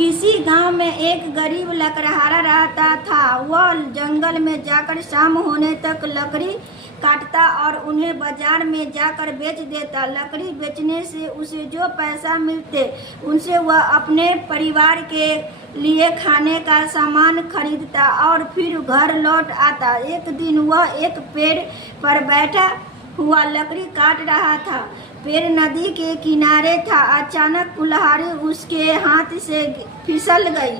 किसी गांव में एक गरीब लकड़हारा रहता था। वह जंगल में जाकर शाम होने तक लकड़ी काटता और उन्हें बाजार में जाकर बेच देता। लकड़ी बेचने से उसे जो पैसा मिलते उनसे वह अपने परिवार के लिए खाने का सामान खरीदता और फिर घर लौट आता। एक दिन वह एक पेड़ पर बैठा हुआ लकड़ी काट रहा था। पेड़ नदी के किनारे था। अचानक कुल्हाड़ी उसके हाथ से फिसल गई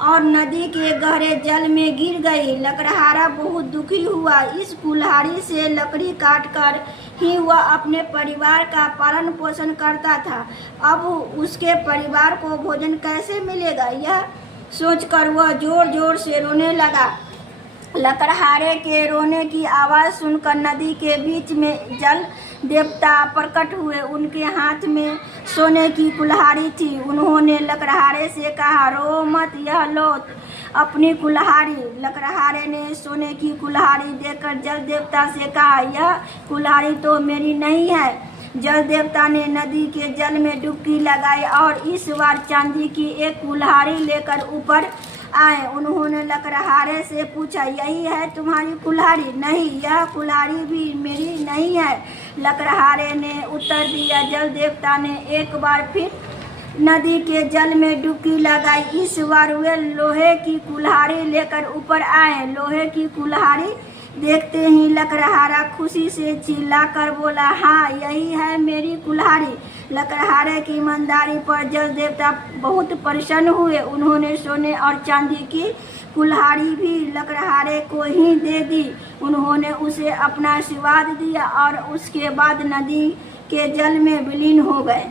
और नदी के गहरे जल में गिर गई। लकड़हारा बहुत दुखी हुआ। इस कुल्हाड़ी से लकड़ी काटकर ही वह अपने परिवार का पालन पोषण करता था। अब उसके परिवार को भोजन कैसे मिलेगा, यह सोचकर वह जोर जोर से रोने लगा। लकड़हारे के रोने की आवाज़ सुनकर नदी के बीच में जल देवता प्रकट हुए। उनके हाथ में सोने की कुल्हाड़ी थी। उन्होंने लकड़हारे से कहा, रो मत, यह लो अपनी कुल्हाड़ी। लकड़हारे ने सोने की कुल्हाड़ी देकर जल देवता से कहा, यह कुल्हाड़ी तो मेरी नहीं है। जल देवता ने नदी के जल में डुबकी लगाई और इस बार चांदी की एक कुल्हाड़ी लेकर ऊपर आए। उन्होंने लकड़हारे से पूछा, यही है तुम्हारी कुल्हाड़ी? नहीं, यह कुल्हाड़ी भी मेरी नहीं है, लकड़हारे ने उत्तर दिया। जल देवता ने एक बार फिर नदी के जल में डुबकी लगाई। इस बार वे लोहे की कुल्हाड़ी लेकर ऊपर आए। लोहे की कुल्हाड़ी देखते ही लकड़हारा खुशी से चिल्लाकर बोला, हाँ, यही है मेरी कुल्हाड़ी। लकड़हारे की ईमानदारी पर जल देवता बहुत प्रसन्न हुए। उन्होंने सोने और चांदी की कुल्हाड़ी भी लकड़हारे को ही दे दी। उन्होंने उसे अपना आशीर्वाद दिया और उसके बाद नदी के जल में विलीन हो गए।